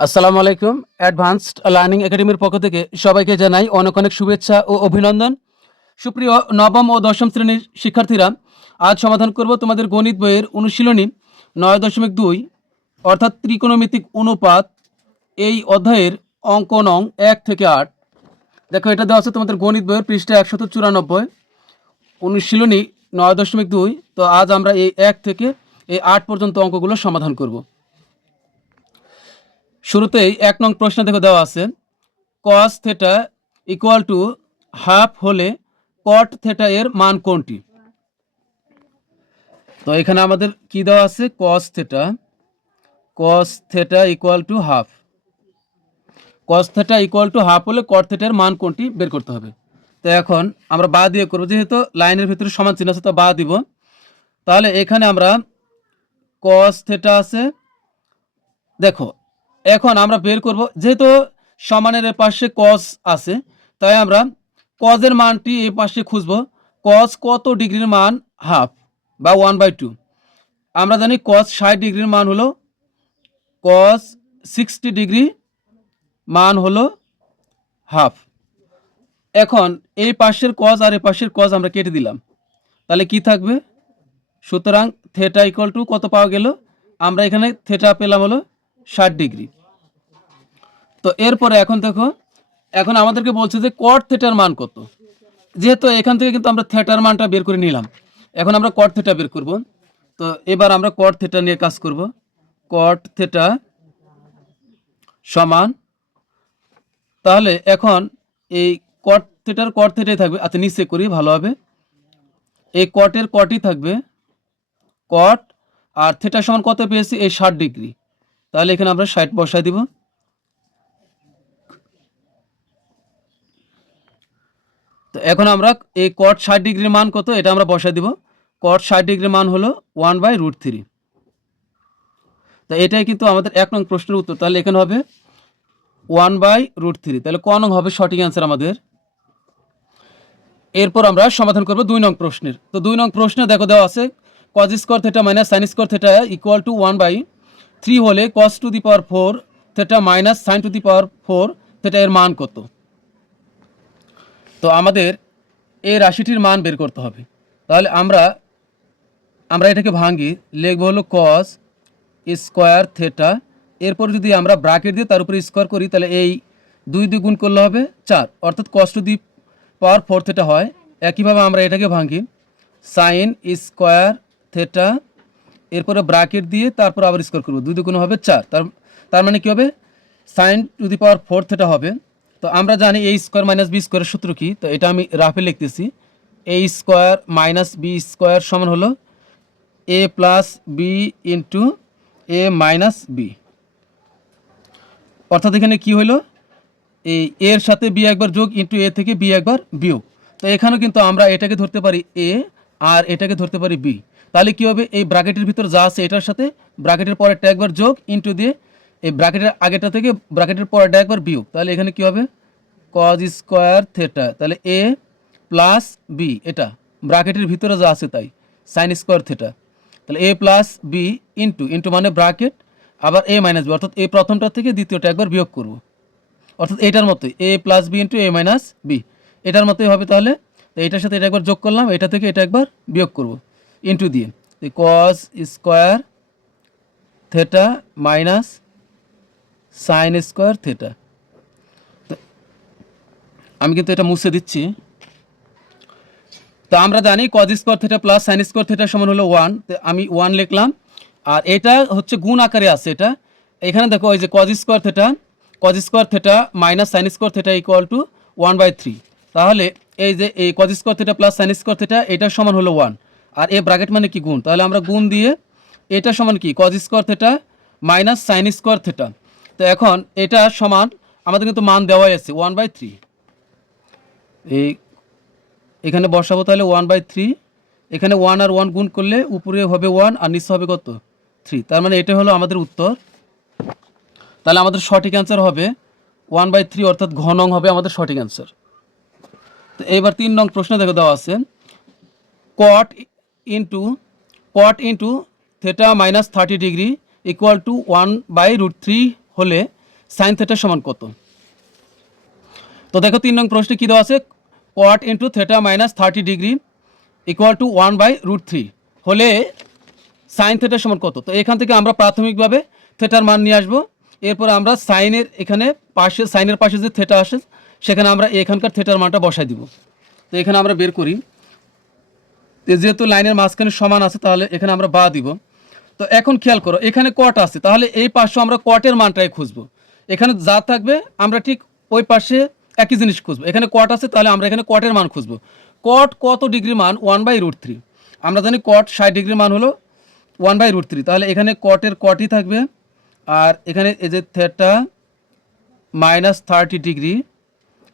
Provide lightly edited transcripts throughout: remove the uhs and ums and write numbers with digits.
আসসালামু আলাইকুম। Advanced learning একাডেমির পক্ষ থেকে সবাইকে জানাই অনেক অনেক শুভেচ্ছা ও অভিনন্দন। সুপ্রিয় নবম ও দশম শ্রেণীর শিক্ষার্থীরা, আজ সমাধান করব তোমাদের গণিত বইয়ের অনুশীলনী ৯.২ অর্থাৎ ত্রিকোণমিতিক অনুপাত এই অধ্যায়ের অঙ্ক নং ১ থেকে ৮। দেখো, এটা দেওয়া আছে তোমাদের গণিত বইয়ের পৃষ্ঠা ১৯৪ অনুশীলনী ৯.২। তো আজ আমরা এই ১ থেকে এই ৮ পর্যন্ত অঙ্কগুলো সমাধান করব। শুরুতেই ১ নং প্রশ্ন দেখো দেওয়া আছে cos theta equal to half হলে cot থিটা এর মান কোনটি? তো এখানে আমাদের কি দেওয়া আছে cos theta equal to half. cos theta equal to half হলে cot থিটা এর মান কোনটি বের করতে হবে। তো এখন আমরা বা দিয়ে করব, যেহেতু লাইনের ভিতরে সমান চিহ্ন আছে তো বা দিব। তাহলে এখানে আমরা cos থিটা আছে। দেখো, এখন আমরা বের করব, যেহেতু সমানের পাশে cos আছে তাই আমরা cos এর মানটি এই পাশে খুঁজব। cos কত ডিগ্রির মান? হাফ বা 1/2। আমরা জানি cos 60 ডিগ্রির মান হলো cos 60 ডিগ্রি মান হলো হাফ। এখন এই পাশের cos আর এই পাশের cos আমরা কেটে দিলাম, তাহলে কি থাকবে? সুতরাং থিটা ইকুয়াল টু কত পাওয়া গেল? আমরা এখানে থিটা পেলাম হলো 60 ডিগ্রি। তো এরপরে এখন দেখো, এখন আমাদেরকে বলছে যে cot থিটার মান কত। যেহেতু এখান থেকে কিন্তু আমরা থিটার মানটা বের করে নিলাম, এখন আমরা cot থিটা বের করব। তো এবার আমরা cot থিটা নিয়ে কাজ করব। cot থিটা সমান, তাহলে এখন এই cot থিটার cot থিটাই থাকবে। আচ্ছা, নিচে করি ভালো হবে। এই cot এর cotই থাকবে cot, আর থিটা সমান কত পেয়েছি? এই 60 ডিগ্রি। তাহলে এখানে আমরা 60 বসাই দিব। তো এখন আমরা এই cot 60 ডিগ্রির মান কত এটা আমরা বসাই দিব। cot 60 ডিগ্রির মান হলো 1/√3। তো এটাই কিন্তু আমাদের ১ নং প্রশ্নের উত্তর। তাহলে এখানে হবে 1/√3। তাহলে ক নং হবে সঠিক অ্যান্সার আমাদের। এরপর আমরা সমাধান করব ২ নং প্রশ্নের। তো ২ নং প্রশ্নে দেখো দেওয়া আছে cos square theta minus sin square theta equal to 1/3 হলে cos to the power 4 theta minus sin to the power 4 theta এর মান কত? তো আমাদের এই রাশিটির মান বের করতে হবে। তাহলে আমরা এটাকে ভাঙি, লিখব হলো cos স্কয়ার থিটা, এরপর যদি আমরা ব্র্যাকেট দিয়ে তার উপরে স্কয়ার করি তাহলে এই ২ দিয়ে গুণ করলে হবে ৪, অর্থাৎ cos to the power 4 theta হয়। একইভাবে আমরা এটাকে ভাঙি sin স্কয়ার থিটা, এরপরে ব্র্যাকেট দিয়ে তারপর আবার স্কয়ার করব, ২ গুণ হবে ৪। তার মানে কি হবে? sin to the power 4 theta হবে। তো আমরা জানি a স্কয়ার মাইনাস b স্কয়ারের সূত্র কি, তো এটা আমি রাফে লিখতেছি। a square minus b square সমান হলো a plus b into a minus b। অর্থাৎ এখানে কি হলো? এই এর সাথে বি একবার যোগ ইন্টু এ থেকে বি একবার বিয়োগ। তো এখানেও কিন্তু আমরা এটাকে ধরতে পারি এ আর এটাকে ধরতে পারি বি। তাহলে কি হবে? এই ব্র্যাকেটের ভিতর যা আছে এটার সাথে ব্র্যাকেটের পরেরটা একবার যোগ ইন্টু দিয়ে এই ব্র্যাকেটের আগেরটা থেকে ব্র্যাকেটের পরেরটা একবার বিয়োগ। তাহলে এখানে কি হবে? cos স্কয়ার থিটা, তাহলে এ প্লাস বি, এটা ব্র্যাকেটের ভিতরে যা আছে তাই sin স্কয়ার থিটা। তাহলে এ প্লাস বি ইন্টু ইন্টু মানে ব্র্যাকেট, আবার এ মাইনাস বি, অর্থাৎ এই প্রথমটা থেকে দ্বিতীয়টা একবার বিয়োগ করব। অর্থাৎ এটার মতোই এ প্লাস বি ইন্টু এ মাইনাস বি, এটার মতোই হবে। তাহলে তো এটার সাথে এটা একবার যোগ করলাম, এটা থেকে এটা একবার বিয়োগ করব ইন্টু দিয়ে cos square theta minus sin square theta. আমি কিন্তু এটা মুছে দিচ্ছি। তো আমরা জানি cos square theta plus sin square theta সমান হলো 1। তো আমি 1 লিখলাম, আর এটা হচ্ছে গুণ আকারে আছে। এটা এখানে দেখো, ওই যে cos square theta minus sin square theta equal to 1/3। তাহলে এই যে এই cos square theta plus sin square theta এটার সমান হলো 1, আর এই ব্র্যাকেট মানে কি? গুণ। তাহলে আমরা গুণ দিয়ে এটা সমান কি? cos square theta minus sin square theta. তো এখন এটা সমান আমাদের কিন্তু মান দেওয়াই আছে 1/3। এই এখানে বসাবো, তাহলে 1/3। এখানে 1 আর 1 গুণ করলে উপরে হবে 1 আর নিচে হবে কত? 3। তার মানে এটা হলো আমাদের উত্তর। তাহলে আমাদের সঠিক অ্যান্সার হবে 1/3, অর্থাৎ ঘ নং হবে আমাদের সঠিক অ্যান্সার। তো এবার 3 নং প্রশ্ন দেখে দেওয়া আছে cot into theta minus 30 degree equal to 1/√3 হলে সাইন থিটা সমান কত। তো দেখো 3 নং প্রশ্নে কী দেওয়া আছে, cot into theta minus 30 degree equal to 1/√3 হলে সাইন থিটা সমান কত। তো এখান থেকে আমরা প্রাথমিকভাবে থিটার মান নিয়ে আসবো, এরপরে আমরা সাইনের এখানে পাশে সাইনের পাশে যে থিটা আসে সেখানে আমরা এখানকার থিটার মানটা বসাই দিব। তো এখানে আমরা বের করি, যেহেতু লাইনের মাঝখানে সমান আছে তাহলে এখানে আমরা বা দিব। তো এখন খেয়াল করো এখানে কট আছে, তাহলে এই পাশে আমরা কটের মানটাই খুঁজবো। এখানে যা থাকবে আমরা ঠিক ওই পাশে একই জিনিস খুঁজবো। এখানে কট আছে তাহলে আমরা এখানে কটের মান খুঁজবো। কট কত ডিগ্রি মান, 1/√3। আমরা জানি কট 60 ডিগ্রি মান হলো 1/√3, তাহলে এখানে কটের কটই থাকবে। আর এখানে এই যে থিটা মাইনাস 30 ডিগ্রি,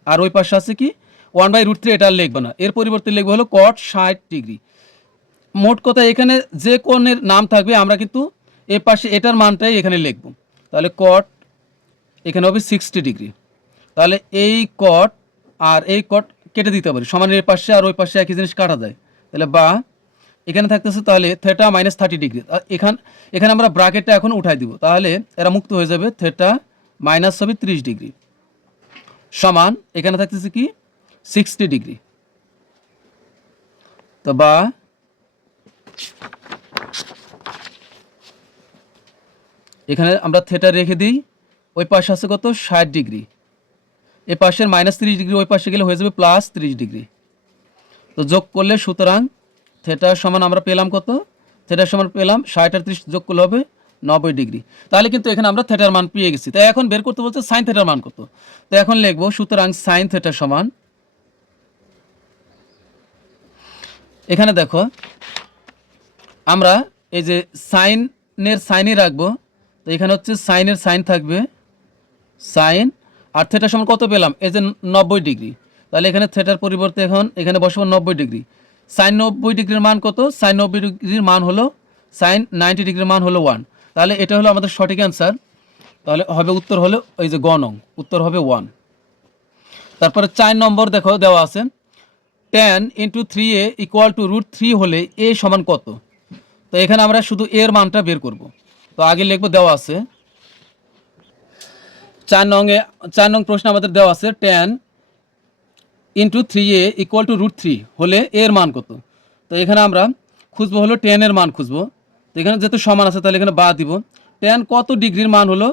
আর ওই পাশে আছে কি 1/√3, এটা লিখবো না, এর পরিবর্তে লিখবো হলো কট 60 ডিগ্রি। মোট কথা এখানে যে কোণের নাম থাকবে আমরা কিন্তু এই পাশে এটার মানটাই এখানে লিখব। তাহলে কট এখানে হবে 60 ডিগ্রি। তাহলে এই কট আর এই কট কেটে দিতে পারি, সমানের এই পাশে আর ওই পাশে একই জিনিস কাটা যায়। তাহলে বা এখানে থাকতেছে তাহলে থিটা মাইনাস 30 ডিগ্রি। এখানে আমরা ব্র্যাকেটটা এখন উঠাই দিব, তাহলে এরা মুক্ত হয়ে যাবে। থিটা মাইনাস হবে 30 ডিগ্রি সমান এখানে থাকতেছে কি 60 ডিগ্রি। তো বা এখানে আমরা থিটা রেখে দিই, ওই পাশে আছে কত 60 ডিগ্রি, এই পাশের মাইনাস 30 ডিগ্রি ওই পাশে গেলে হয়ে যাবে প্লাস 30 ডিগ্রি। তো যোগ করলে সুতরাং থিটা সমান আমরা পেলাম কত, থিটা সমান পেলাম 60 আর 30 যোগ করলে হবে 90 ডিগ্রি। তাহলে কিন্তু এখানে আমরা থিটার মান পেয়ে গেছি। তাই এখন বের করতে বলছে সাইন থিটার মান কত। তো এখন লিখবো সুতরাং সাইন থিটা সমান, এখানে দেখো আমরা এই যে সাইনের সাইনই রাখবো, তো এখানে হচ্ছে সাইনের সাইন থাকবে সাইন, আর থিটা সমান কত পেলাম, এই যে 90 ডিগ্রি। তাহলে এখানে থিটার পরিবর্তে এখন এখানে বসাবো 90 ডিগ্রি। সাইন 90 ডিগ্রির মান কত, সাইন 90 ডিগ্রির মান হলো সাইন 90 ডিগ্রির মান হলো 1। তাহলে এটা হলো আমাদের সঠিক অ্যান্সার। তাহলে হবে উত্তর হলো ওই যে গ নং, উত্তর হবে 1। তারপরে 4 নম্বর দেখো দেওয়া আছে tan × 3a ইকুয়াল টু √3 হলে a সমান কত। তো এখানে আমরা শুধু এর মানটা বের করব। তো আগে লিখবো দেওয়া আছে 4 নং প্রশ্ন আমাদের দেওয়া আছে tan × 3a ইকুয়াল টু √3 হলে এর মান কত। তো এখানে আমরা খুঁজবো হলো tan এর মান খুঁজবো। তো এখানে যেহেতু সমান আছে তাহলে এখানে বা দিব। tan কত ডিগ্রির মান হলো,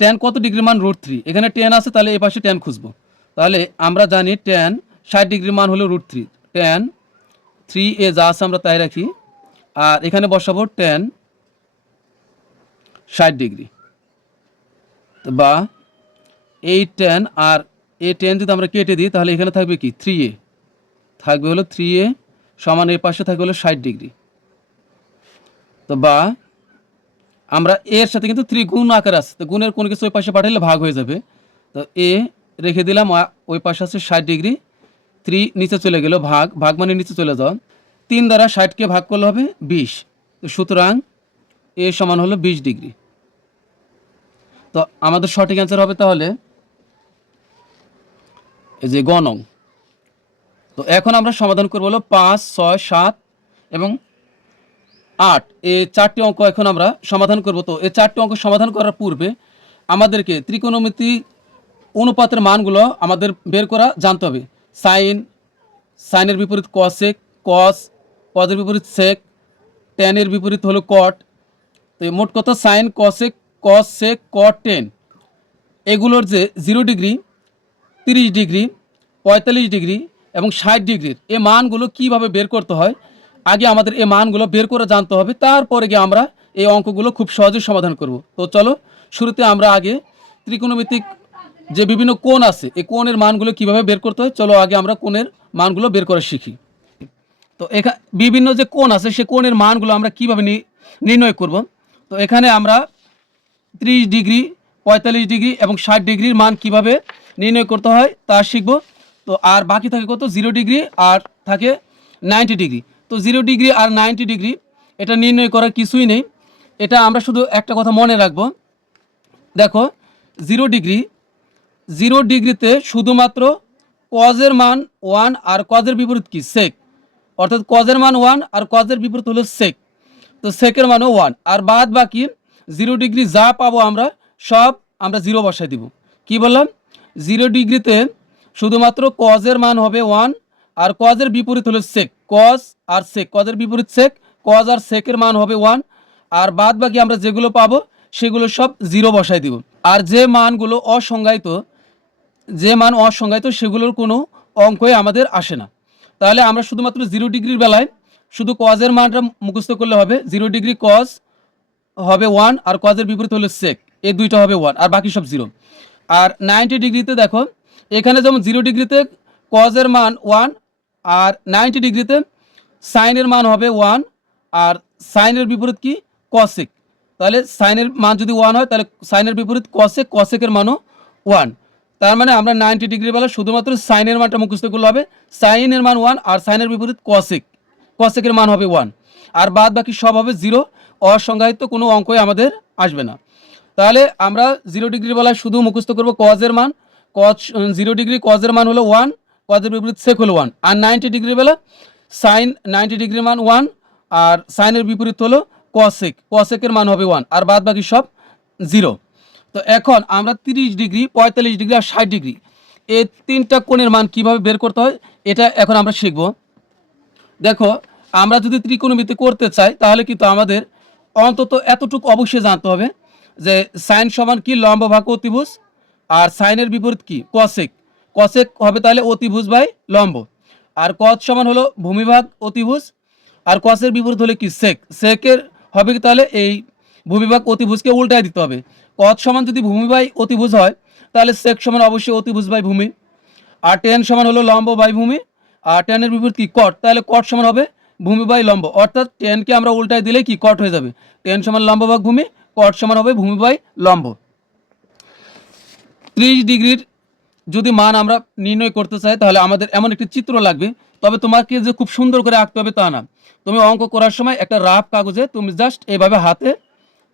tan কত ডিগ্রির মান √3, এখানে tan আছে তাহলে এই পাশে tan খুঁজবো। তাহলে আমরা জানি tan 60 ডিগ্রির মান হলো √3, tan 3a যা আছে আমরা তাই রাখি, আর এখানে বসাবো tan 60 ডিগ্রি। তো বা এই tan আর এই tan যদি আমরা কেটে দিই তাহলে এখানে থাকবে কি 3a, থাকবে হলো 3a সমান এই পাশে থাকবে হলো 60 ডিগ্রি। তো বা আমরা এর সাথে কিন্তু 3 গুণ আকার আছে, তো গুণের কোনো কিছু ওই পাশে পাঠালে ভাগ হয়ে যাবে। তো এ রেখে দিলাম, ওই পাশে আছে 60 ডিগ্রি, 3 নিচে চলে গেল, ভাগ ভাগ মানে নিচে চলে যাওয়া, 3 দ্বারা 60কে ভাগ করলে হবে 20। তো সুতরাং এ সমান হলো 20 ডিগ্রি। তো আমাদের সঠিক অ্যান্সার হবে তাহলে এই যে গ নং। তো এখন আমরা সমাধান করবো হলো 5, 6, 7 এবং 8 এই 4টি অঙ্ক এখন আমরা সমাধান করব। তো এই 4টি অঙ্ক সমাধান করার পূর্বে আমাদেরকে ত্রিকোণমিতি অনুপাতের মানগুলো আমাদের বের করা জানতে হবে। সাইনের বিপরীত কসেক, কজের বিপরীত সেক, ট্যানের বিপরীত হলো কট। তো মোট কথা সাইন, কসেক, কস, সেক, কট, টেন এগুলোর যে 0 ডিগ্রি, 30 ডিগ্রি, 45 ডিগ্রি এবং 60 ডিগ্রির এই মানগুলো কিভাবে বের করতে হয়, আগে আমাদের এই মানগুলো বের করে জানতে হবে, তারপরে গিয়ে আমরা এই অঙ্কগুলো খুব সহজেই সমাধান করব। তো চলো শুরুতে আমরা আগে ত্রিকোণমিতিক যে বিভিন্ন কোণ আছে এই কোণের মানগুলো কিভাবে বের করতে হয়, চলো আগে আমরা কোণের মানগুলো বের করা শিখি। তো এখানে বিভিন্ন যে কোণ আছে সে কোণের মানগুলো আমরা কিভাবে নির্ণয় করব। তো এখানে আমরা 30 ডিগ্রি, 45 ডিগ্রি এবং 60 ডিগ্রির মান কিভাবে নির্ণয় করতে হয় তা শিখব। তো আর বাকি থাকে কত 0 ডিগ্রি আর থাকে 90 ডিগ্রি। তো 0 ডিগ্রি আর 90 ডিগ্রি এটা নির্ণয় করার কিছুই নেই, এটা আমরা শুধু একটা কথা মনে রাখব। দেখো 0 ডিগ্রিতে শুধুমাত্র কজের মান 1 আর কজের বিপরীত কি সেক, অর্থাৎ কজের মান 1 আর কজের বিপরীত হলো সেক। তো সেকের মানও 1, আর বাদ বাকি 0 ডিগ্রি যা পাবো আমরা সব আমরা 0 বসাই দিব। কি বললাম, 0 ডিগ্রিতে শুধুমাত্র কজের মান হবে 1, আর কজের বিপরীত হলো সেক, কজ আর সেক, কজের বিপরীত সেক, কজ আর সেকের মান হবে 1, আর বাদ বাকি আমরা যেগুলো পাবো সেগুলো সব 0 বসাই দিব। আর যে মানগুলো অসংজ্ঞায়িত, যে মান অসংজ্ঞায়িত সেগুলোর কোনো অঙ্কই আমাদের আসে না। তাহলে আমরা শুধুমাত্র 0 ডিগ্রির বেলায় শুধু কজের মানটা মুখস্থ করলে হবে, 0 ডিগ্রি কজ হবে 1, আর কজের বিপরীত হলো সেক, এই দুইটা হবে 1, আর বাকি সব 0। আর 90 ডিগ্রিতে দেখো, এখানে যেমন 0 ডিগ্রিতে কজের মান 1, আর 90 ডিগ্রিতে সাইনের মান হবে 1, আর সাইনের বিপরীত কি, কসেক। তাহলে সাইনের মান যদি 1 হয় তাহলে সাইনের বিপরীত কসেক, কসেকের মানও 1। তার মানে আমরা 90 ডিগ্রি বেলা শুধুমাত্র সাইনের মানটা মুখস্থ করলে হবে, সাইনের মান 1, আর সাইনের বিপরীত কসেক, কসেকের মান হবে 1, আর বাদ বাকি সব হবে 0। অসংজ্ঞায়িত কোনো অঙ্কই আমাদের আসবে না। তাহলে আমরা 0 ডিগ্রি বেলায় শুধু মুখস্থ করব কজের মান, কজ 0 ডিগ্রি কজের মান হলো 1, কজের বিপরীত সেক হলো 1, আর 90 ডিগ্রি বেলা সাইন 90 ডিগ্রি মান 1, আর সাইনের বিপরীত হলো কসেক, কসেকের মান হবে 1, আর বাদ বাকি সব 0। তো এখন আমরা 30 ডিগ্রি, 45 ডিগ্রি আর 60 ডিগ্রি এই তিনটা কোণের মান কিভাবে বের করতে হয় এটা এখন আমরা শিখব। দেখো, আমরা যদি ত্রিকোণমিতি করতে চাই তাহলে কিন্তু আমাদের অন্তত এতটুকু অবশ্যই জানতে হবে যে সাইন সমান কি, লম্ব ভাগ অতিভুজ, আর সাইনের বিপরীত কি, কসেক, কসেক হবে তাহলে অতিভুজ বাই লম্ব, আর কজ সমান হলো ভূমিভাগ অতিভুজ, আর কসের বিপরীত হলে কি, সেক, সেকের হবে কি তাহলে এই ভূমিভাগ অতিভুজকে উল্টায় দিতে হবে। কজ সমান যদি ভূমি বাই অতিভুজ হয় তাহলে সেক সমান অবশ্যই অতিভুজ বাই ভূমি, আর টেন সমান হলো লম্ব বাই ভূমি, আর টেনের বিপরীত কি, কট, তাহলে কট সমান হবে ভূমি বাই লম্ব, অর্থাৎ টেনকে আমরা উল্টায় দিলে কি, কট হয়ে যাবে, টেন সমান লম্ব ভাগ ভূমি, কট সমান হবে ভূমি বাই লম্ব। 30 ডিগ্রির যদি মান আমরা নির্ণয় করতে চাই তাহলে আমাদের এমন একটি চিত্র লাগবে, তবে তোমাকে যে খুব সুন্দর করে আঁকতে হবে তা না, তুমি অঙ্ক করার সময় একটা রাফ কাগজে তুমি জাস্ট এভাবে হাতে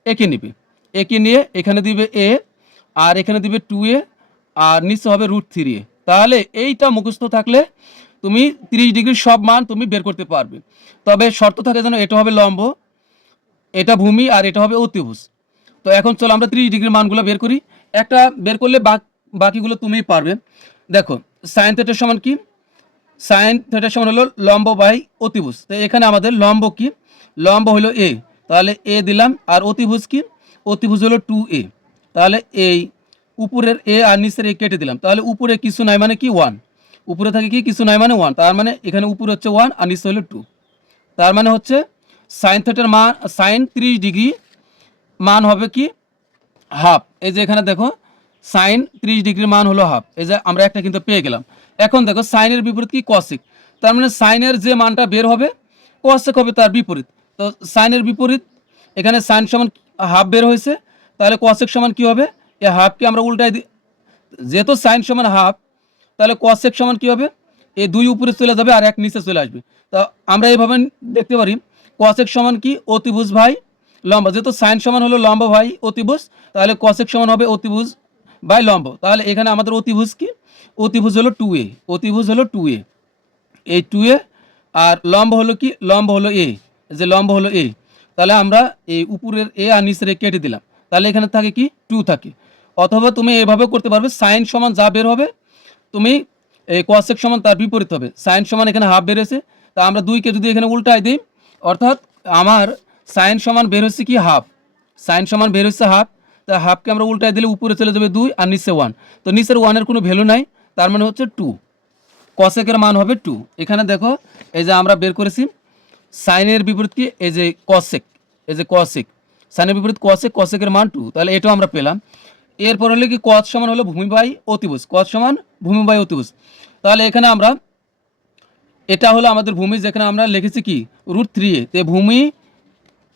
এঁকে নিবে, এঁকে নিয়ে এখানে দিবে এ, আর এখানে দিবে 2a, আর নিচে হবে √3a। তাহলে এইটা মুখস্থ থাকলে তুমি 30 ডিগ্রির সব মান তুমি বের করতে পারবে। তবে শর্ত থাকে যেন এটা হবে লম্ব, এটা ভূমি, আর এটা হবে অতিভুজ। তো এখন চলো আমরা 30 ডিগ্রির মানগুলো বের করি, একটা বের করলে বাকিগুলো তুমিই পারবে। দেখো, সাইন থিটা সমান কি, সাইন থিটা সমান হলো লম্ব বাই অতিভুজ। তো এখানে আমাদের লম্ব কি, লম্ব হলো এ, তাহলে এ দিলাম, আর অতিভুজ কি, অতিভুজ হলো 2a, তাহলে এই উপরের এ আর নিচের এ কেটে দিলাম, তাহলে উপরে কিছু নাই মানে কি 1, উপরে থাকে কি কিছু নাই মানে 1, তার মানে এখানে উপরে হচ্ছে 1 আর নিচে হলো 2, তার মানে হচ্ছে সাইন থিটার মান, সাইন 30 ডিগ্রি মান হবে কি, হাফ। এই যে এখানে দেখো সাইন 30 ডিগ্রির মান হলো হাফ, এই যে আমরা একটা কিন্তু পেয়ে গেলাম। এখন দেখো সাইনের বিপরীত কি, কসেক, তার মানে সাইনের যে মানটা বের হবে কসেক হবে তার বিপরীত। তো সাইনের বিপরীত এখানে সাইন সমান হাফ বের হয়েছে, তাহলে কসেক সমান কি হবে, এই হাফকে আমরা উল্টাই দিই, যেহেতু সাইন সমান হাফ তাহলে কসেক সমান কি হবে, এই 2 উপরে চলে যাবে আর 1 নিচে চলে আসবে। তা আমরা এইভাবে দেখতে পারি কসেক সমান কি, অতিভুজ ভাই লম্ব, যেহেতু সাইন সমান হলো লম্ব ভাই অতিভুজ, তাহলে কসেক সমান হবে অতিভুজ বাই লম্ব। তাহলে এখানে আমাদের অতিভুজ কি, অতিভুজ হলো 2a, অতিভুজ হলো 2a, এই 2a, আর লম্ব হলো কি, লম্ব হলো a, যে লম্ব হলো a, তাহলে আমরা এই উপরের a আর নিচের a কেটে দিলাম, তাহলে এখানে থাকে কি 2 থাকে। অথবা তুমি এভাবে করতে পারবে, সাইন সমান যা বের হবে তুমি এই কসেক সমান তার বিপরীত হবে। সাইন সমান এখানে হাফ বেরোছে, তা আমরা 2কে যদি এখানে উল্টাই দিই, অর্থাৎ আমার সাইন সমান বের হচ্ছে কি হাফ, সাইন সমান বের হচ্ছে হাফ, তা হাফকে আমরা উল্টাই দিলে উপরে চলে যাবে 2 আর নিচে 1, তো নিচের 1-এর কোনো ভ্যালু নাই, তার মানে হচ্ছে 2, কসেকের মান হবে 2। এখানে দেখো এই যে আমরা বের করেছি সাইনের বিপরীত কি, এই যে কসেক, এই যে কসেক, সাইনের বিপরীত কসেক, কসেকের মান 2, তাহলে এটাও আমরা পেলাম। এরপর হলো কি কস সমান হলো ভূমি বাই অতিভুজ, কস সমান ভূমি বাই অতিভুজ, তাহলে এখানে আমরা এটা হলো আমাদের ভূমি, যেখানে আমরা লিখেছি কি √3a, তে ভূমি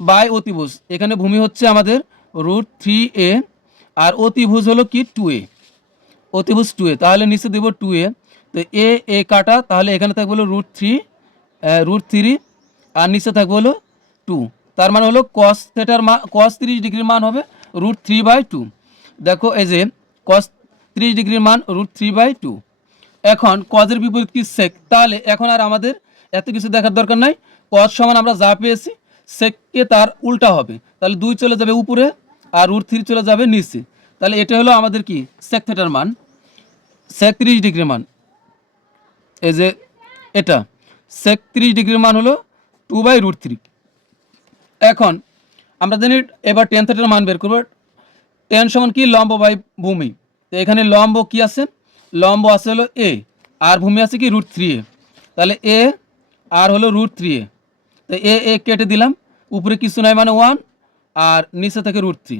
বাই অতিভুজ, এখানে ভূমি হচ্ছে আমাদের √3a, আর অতিভুজ হলো কি 2a, অতিভুজ 2a, তাহলে নিচে দেব 2a, তো এ কাটা, তাহলে এখানে থাকবে হলো √3, আর নিচে থাকবে হলো 2, তার মানে হলো কস থিটার মান, কস 30 ডিগ্রির মান হবে √3/2। দেখো এই যে কস 30 ডিগ্রির মান √3/2। এখন কজের বিপরীত কি, সেক, তাহলে এখন আর আমাদের এত কিছু দেখার দরকার নাই, কজ সমান আমরা যা পেয়েছি সেককে তার উল্টা হবে, তাহলে 2 চলে যাবে উপরে আর √3 চলে যাবে নিচে, তাহলে এটা হলো আমাদের কি সেক থিটার মান, সেক 30 ডিগ্রির মান। এই যে এটা সেক 30 ডিগ্রির মান হলো 2/√3। এখন আমরা জানি এবার টেন থিটার মান বের করবো। টেন সমান কি লম্ব বাই ভূমি। তো এখানে লম্ব কি আছে, লম্ব আছে হলো এ, আর ভূমি আছে কি √3a। তাহলে এ আর হলো √3a। তো এ কেটে দিলাম, উপরে কিছু নাই মানে 1, আর নিচে থেকে √3।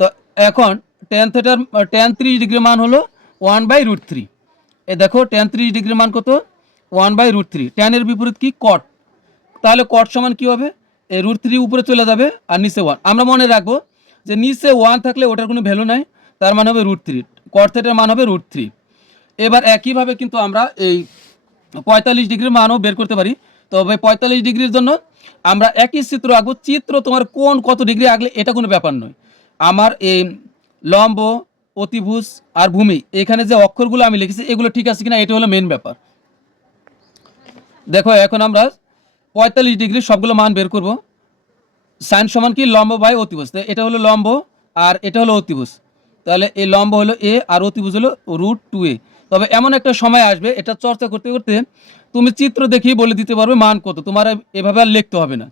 তো এখন টেন 30 ডিগ্রির মান হলো 1/√3। এ দেখো টেন 30 ডিগ্রির মান কত, 1/√3। টেনের বিপরীত কি কট। তাহলে কট সমান কী হবে, এই √3 উপরে চলে যাবে আর নিচে 1। আমরা মনে রাখবো যে নিচে 1 থাকলে ওটার কোনো ভ্যালু নাই, তার মানে হবে √3, কট থিটার মান হবে √3। এবার একইভাবে কিন্তু আমরা এই 45 ডিগ্রির মানও বের করতে পারি। তবে 45 ডিগ্রির জন্য আমরা একই চিত্র আঁকবো। চিত্র তোমার কোন কত ডিগ্রি আঁকলে এটা কোনো ব্যাপার নয়। আমার এই লম্ব, অতিভুজ আর ভূমি, এখানে যে অক্ষরগুলো আমি লিখেছি এগুলো ঠিক আছে কিনা এটা হলো মেন ব্যাপার। দেখো এখন আমরা 45 ডিগ্রি সবগুলো মান বের করব। সাইন সমান কি লম্ব বাই অতিভুজ। এটা হলো লম্ব আর এটা হলো অতিভুজ। তাহলে এই লম্ব হলো এ আর অতিভুজ হলো √2a। তবে এমন একটা সময় আসবে, এটা চর্চা করতে করতে তুমি চিত্র দেখিয়ে বলে দিতে পারবে মান কত, তোমার এভাবে আর লিখতে হবে না।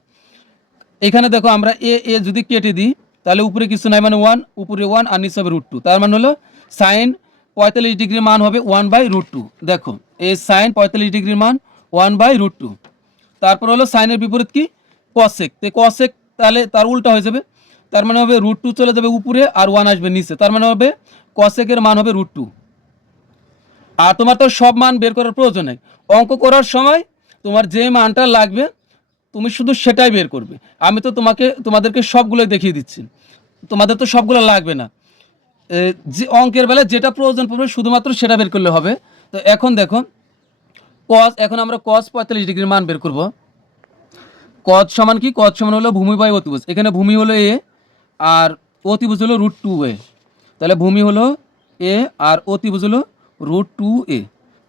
এখানে দেখো আমরা এ যদি কেটে দিই তাহলে উপরে কিছু নাই মানে 1, উপরে 1 আর নিচে হবে √2। তার মানে হলো সাইন 45 ডিগ্রির মান হবে 1/√2। দেখো এই সাইন 45 ডিগ্রির মান 1/√2। তারপর হলো সাইনের বিপরীত কি কসেক। তো কসেক তাহলে তার উল্টা হয়ে যাবে, তার মানে হবে √2 চলে যাবে উপরে আর 1 আসবে নিচে, তার মানে হবে কসেকের মান হবে √2। আর তোমার তো সব মান বের করার প্রয়োজন নেই। অঙ্ক করার সময় তোমার যে মানটা লাগবে তুমি শুধু সেটাই বের করবে। আমি তো তোমাদেরকে সবগুলোই দেখিয়ে দিচ্ছি, তোমাদের তো সবগুলো লাগবে না। যে অঙ্কের বেলায় যেটা প্রয়োজন পড়বে শুধুমাত্র সেটা বের করলে হবে। তো এখন দেখো এখন আমরা cos 45 ডিগ্রির মান বের করব। cos সমান কি, cos সমান হলো ভূমি বাই অতিভুজ। এখানে ভূমি হলো এ আর অতিভুজ হলো √2a। তাহলে ভূমি হলো এ আর অতিভুজ হলো √2a।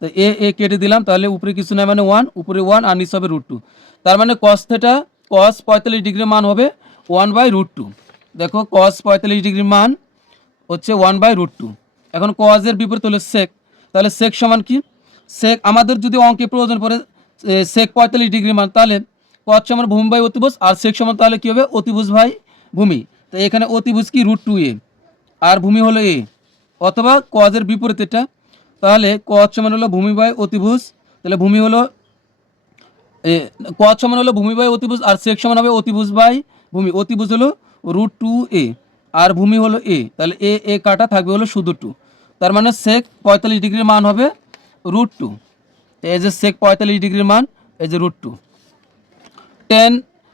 তো এ কেটে দিলাম, তাহলে উপরে কিছু না মানে 1, উপরে 1 আর নিচে হবে √2। তার মানে cos 45 ডিগ্রির মান হবে 1/√2। দেখো cos 45 ডিগ্রির মান হচ্ছে 1/√2। এখন cos এর বিপরীত হলো sec। তাহলে sec সমান কি, sec আমাদের যদি অঙ্কে প্রয়োজন পড়ে sec 45 ডিগ্রি মান, তাহলে cos সমান ভূমি বাই অতিভুজ, আর sec সমান তাহলে কী হবে অতিভুজ বাই ভূমি। তো এখানে অতিভুজ কি √2a আর ভূমি হলো a, অথবা cos এর বিপরীত এটা। তাহলে cos সমান হলো ভূমি বাই অতিভুজ, তাহলে ভূমি হলো cos সমান হলো ভূমি বাই অতিভুজ, আর sec সমান হবে অতিভুজ বাই ভূমি। অতিভুজ হলো √2a আর ভূমি হলো a, তাহলে এ কাটা থাকবে হলো শুধু 2। তার মানে sec 45 ডিগ্রির মান হবে √2। এই যে sec 45 ডিগ্রির মান এই যে √2।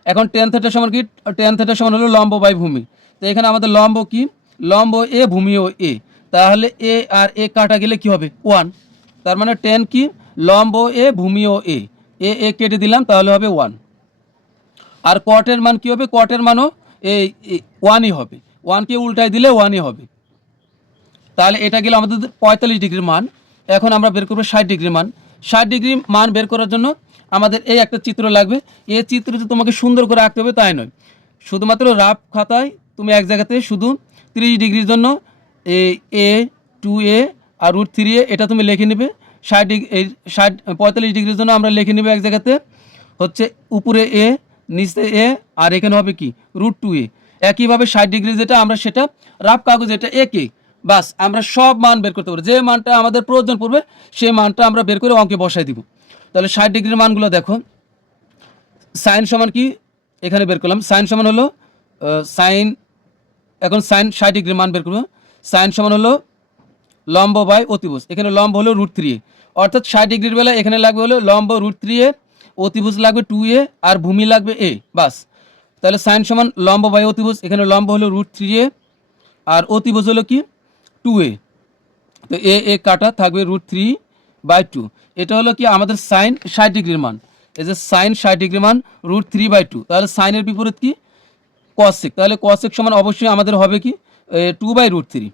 এখন tan থিটা সমান কি, tan থিটা সমান হলো লম্ব বাই ভূমি। তো এখানে আমাদের লম্ব কি, লম্ব এ ভূমিও এ, তাহলে এ আর এ কাটা গেলে কি হবে 1। তার মানে tan কি লম্ব এ ভূমিও এ কেটে দিলাম তাহলে হবে 1। আর কটের মান কি হবে, কটের মানও এই 1ই হবে, 1কে উল্টায় দিলে 1ই হবে। তাহলে এটা গেল আমাদের 45 ডিগ্রির মান। এখন আমরা বের করবো 60 ডিগ্রির মান। 60 ডিগ্রি মান বের করার জন্য আমাদের এই একটা চিত্র লাগবে। এই চিত্রটি তোমাকে সুন্দর করে আঁকতে হবে তাই নয়, শুধুমাত্র রাফ খাতায় তুমি এক জায়গাতে শুধু 30 ডিগ্রির জন্য এ 2a আর √3a এটা তুমি লিখে নেবে। 45 ডিগ্রির জন্য আমরা লিখে নেবে এক জায়গাতে হচ্ছে উপরে এ নিচে এ আর এখানে হবে কি √2a। একইভাবে 60 ডিগ্রি যেটা আমরা সেটা রাফ কাগজ এটা একে, বাস আমরা সব মান বের করতে পারবো। যে মানটা আমাদের প্রয়োজন পড়বে সেই মানটা আমরা বের করে অঙ্কে বসাই দিব। তাহলে 60 ডিগ্রির মানগুলো দেখো, সাইন সমান কি এখানে বের করলাম, সাইন সমান হলো সাইন, এখন সাইন 60 ডিগ্রির মান বের করবো। সাইন সমান হলো লম্ব বাই অতিভুজ, এখানে লম্ব হলো √3a, অর্থাৎ 60 ডিগ্রির বেলায় এখানে লাগবে হলো লম্ব √3a, অতিভুজ লাগবে 2a আর ভূমি লাগবে a, বাস। তাহলে সাইন সমান লম্ব বাই অতিভুজ, এখানে লম্ব হলো √3a আর অতিভুজ হলো কি 2a। তো এ কাটা থাকবে √3/2। এটা হলো কি আমাদের সাইন 60 ডিগ্রির মান। এই যে সাইন 60 ডিগ্রির মান √3/2। তাহলে সাইনের বিপরীত কি কসেক, তাহলে কসেক সমান অবশ্যই আমাদের হবে কি 2/√3,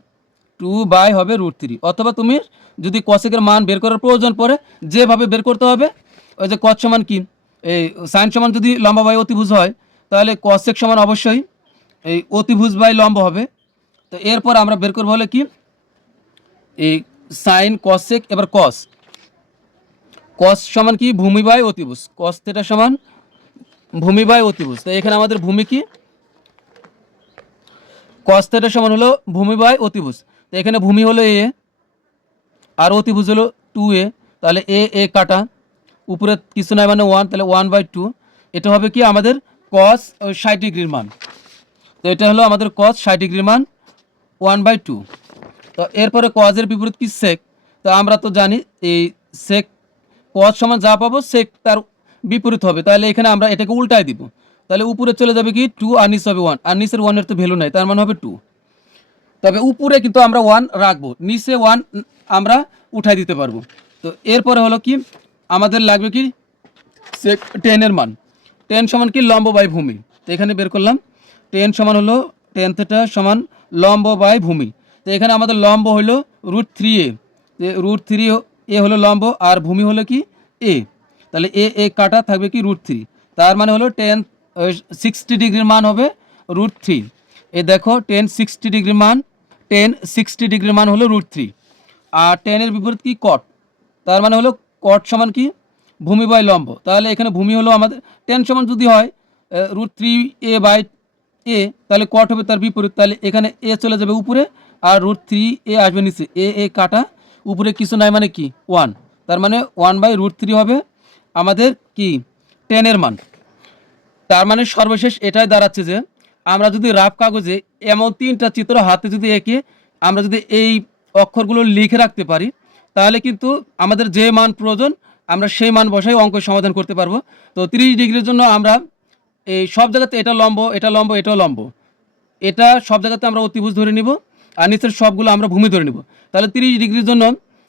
2 হবে √3। অথবা তুমি যদি কসেকের মান বের করার প্রয়োজন পড়ে যেভাবে বের করতে হবে, ওই যে কস সমান কি এই সাইন সমান যদি লম্ব বাই অতিভুজ হয় তাহলে কসেক সমান অবশ্যই এই অতিভুজ বাই লম্ব হবে। তো এরপর আমরা বের করবো হলো কি এই সাইন কসেক, এবার কস সমান কি ভূমি বাই অতিভুজ, কস থিটা সমান ভূমি বাই অতিভুজ। তো এখানে আমাদের ভূমি কি কস থিটা সমান হলো ভূমি বাই অতিভুজ। তো এখানে ভূমি হলো এ আর অতিভুজ হলো 2a, তাহলে এ কাটা, উপরে কিছু নাই মানে 1, তাহলে 1/2। এটা হবে কি আমাদের কস 60 ডিগ্রির মান। তো এটা হলো আমাদের কস 60 ডিগ্রির মান 1/2। তো এরপরে কজের বিপরীত কি সেক। তো আমরা তো জানি এই সেক কস সমান যা পাবো সেক তার বিপরীত হবে, তাহলে এখানে আমরা এটাকে উল্টায় দিব। তাহলে উপরে চলে যাবে কি 2 আর নিচে হবে 1, আর নিচের 1 এর তো ভ্যালু নাই, তার মানে হবে 2। তবে উপরে কিন্তু আমরা 1 রাখবো, নিচে 1 আমরা উঠাই দিতে পারবো। তো এরপরে হলো কি আমাদের লাগবে কি সেক 10 এর মান। 10 সমান কি লম্ব বাই ভূমি। তো এখানে বের করলাম 10 সমান হলো tan থিটা সমান লম্ব বাই ভূমি। তো এখানে আমাদের লম্ব হলো √3a, √3a হলো লম্ব আর ভূমি হলো কি a, তাহলে এ কাটা থাকবে কি √3, তার মানে হলো 60 ডিগ্রির মান হবে √3। এই দেখো 60 ডিগ্রির মান, 60 ডিগ্রির মান হলো √3। আর 10 এর বিপরীত কি কট, তার মানে হলো কট সমান কি ভূমি বাই লম্ব। তাহলে এখানে ভূমি হলো আমাদের 10 সমান যদি হয় √3a/a, তাহলে কট হবে তার বিপরীত, তাহলে এখানে এ চলে যাবে উপরে আর √3a আসবে নিচে, এ কাটা, উপরে কিছু নাই মানে কি 1, তার মানে 1/√3 হবে আমাদের কি 10 এর মান। তার মানে সর্বশেষ এটাই দাঁড়াচ্ছে যে আমরা যদি রাফ কাগজে এমন 3টা চিত্র হাতে যদি এঁকে আমরা যদি এই অক্ষরগুলো লিখে রাখতে পারি, তাহলে কিন্তু আমাদের যে মান প্রয়োজন আমরা সেই মান বসাই অঙ্ক সমাধান করতে পারবো। তো 30 ডিগ্রির জন্য আমরা এই সব জায়গাতে এটা লম্ব, এটা লম্ব, এটাও লম্ব, এটা সব জায়গাতে আমরা অতিভুজ ধরে নিব আর নিচের সবগুলো আমরা ভূমি ধরে নিব। তাহলে 30 ডিগ্রির জন্য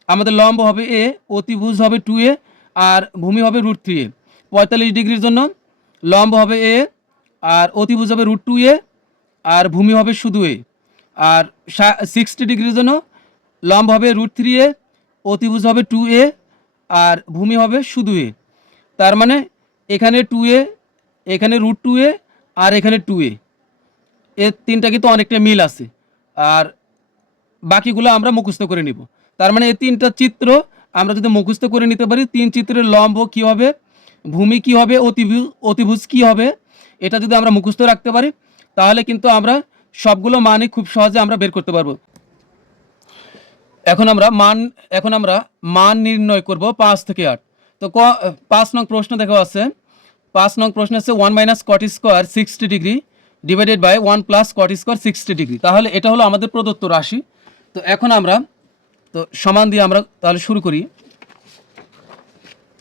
আমাদের লম্ব হবে এ, অতিভুজ হবে 2a আর ভূমি হবে √3a। 45 ডিগ্রির জন্য লম্ব হবে এ আর অতিভুজ হবে √2a আর ভূমি হবে শুধু এ। আর 60 ডিগ্রির জন্য লম্ব হবে √3a, অতিভুজ হবে 2a আর ভূমি হবে শুধু এ। তার মানে এখানে 2a, এখানে √2a আর এখানে 2a, এর তিনটা কিন্তু অনেকটা মিল আছে আর বাকিগুলো আমরা মুখস্থ করে নিব। তার মানে এই তিনটা চিত্র আমরা যদি মুখস্থ করে নিতে পারি, 3 চিত্রের লম্ব কী হবে, ভূমি কী হবে, অতিভুজ কী হবে, এটা যদি আমরা মুখস্থ রাখতে পারি তাহলে কিন্তু আমরা সবগুলো মানই খুব সহজে আমরা বের করতে পারবো। এখন আমরা মান নির্ণয় করব 5 থেকে 8। তো 5 নং প্রশ্ন দেখা আছে, 5 নং প্রশ্ন আছে 1 - cot square 60 degree divided by 1 + cot square 60 degree. তাহলে এটা হলো আমাদের প্রদত্ত রাশি। তো এখন আমরা তো সমান দিয়ে আমরা তাহলে শুরু করি।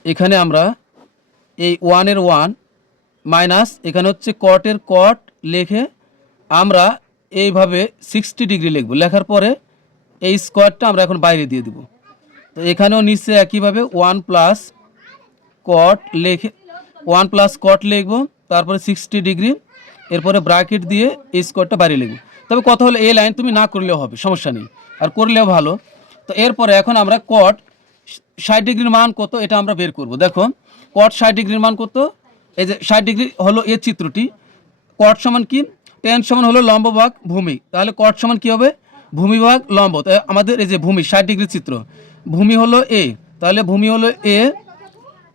এখানে আমরা এই 1 এর 1 মাইনাস এখানে হচ্ছে কটের কট লিখে আমরা এইভাবে 60 ডিগ্রি লিখব, লেখার পরে এই স্কোয়ারটা আমরা এখন বাইরে দিয়ে দেব। তো এখানেও নিচে একইভাবে 1 + cot লিখে 1 + cot লিখব, তারপরে 60 ডিগ্রি, এরপরে ব্র্যাকেট দিয়ে এই স্কোয়ারটা বাইরে লিখব। তবে কথা হলো এই লাইন তুমি না করলেও হবে, সমস্যা নেই, আর করলেও ভালো। তো এরপরে এখন আমরা cot 60 ডিগ্রির মান কত এটা আমরা বের করব। দেখো cot 60 ডিগ্রির মান কত, এই যে 60 ডিগ্রি হলো এর চিত্রটি, cot সমান কি tan সমান হলো লম্ব ভাগ ভূমি, তাহলে cot সমান কি হবে ভূমি ভাগ লম্ব। তাই আমাদের এই যে ভূমি 60 ডিগ্রি চিত্র, ভূমি হলো এ, তাহলে ভূমি হলো এ,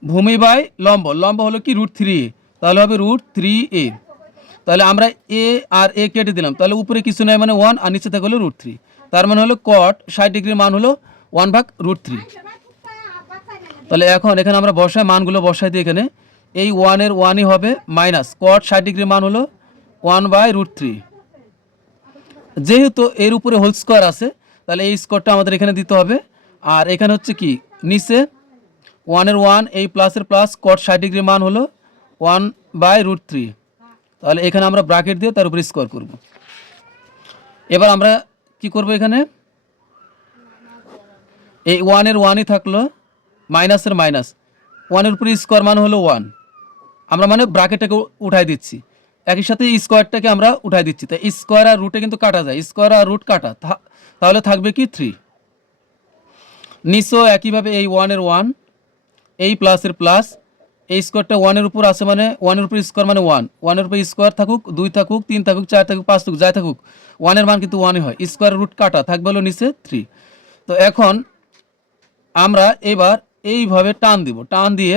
ভূমি বাই লম্ব, লম্ব হলো কি √3a, তাহলে হবে √3a। তাহলে আমরা এ আর এ কেটে দিলাম, তাহলে উপরে কিছু নাই মানে 1 আর নিচে থাকে হলো √3, তার মানে হলো cot 60 ডিগ্রির মান হলো 1/√3। তাহলে এখন এখানে আমরা বসাই মানগুলো বসাই দিই, এখানে এই 1 এর 1ই হবে মাইনাস cot 60 ডিগ্রির মান হলো 1/√3। যেহেতু এর উপরে হোল স্কোয়ার আছে তাহলে এই স্কোয়ারটা আমাদের এখানে দিতে হবে। আর এখানে হচ্ছে কি নিচে 1 এর 1 এই প্লাসের প্লাস cot 60 ডিগ্রির মান হলো 1/√3, তাহলে এখানে আমরা ব্র্যাকেট দিয়ে তার উপরে স্কোয়ার করব। এবার আমরা কি করব, এখানে এই 1 এর 1ই থাকলো মাইনাসের মাইনাস, 1 এর উপরে স্কোয়ার মান হলো 1, আমরা মানে ব্র্যাকেটটাকে উঠাই দিচ্ছি, একই সাথে স্কোয়ারটাকে আমরা উঠাই দিচ্ছি। তাই স্কোয়ার আর রুটে কিন্তু কাটা যায়, স্কোয়ার আর রুট কাটা, তাহলে থাকবে কি 3। নিচেও একইভাবে এই 1 এর 1 এই প্লাসের প্লাস এই স্কোয়ারটা ওয়ানের উপর আছে মানে ওয়ানের উপর স্কোয়ার মানে ওয়ান, ওয়ানের উপর স্কোয়ার থাকুক, 2 থাকুক, 3 থাকুক, 4 থাকুক, 5 থাকুক, যাই থাকুক, ওয়ানের মান কিন্তু ওয়ানই হয়। স্কোয়ার রুট কাটা থাকবে হলো নিচে 3। তো এখন আমরা এবার এইভাবে টান দিব, টান দিয়ে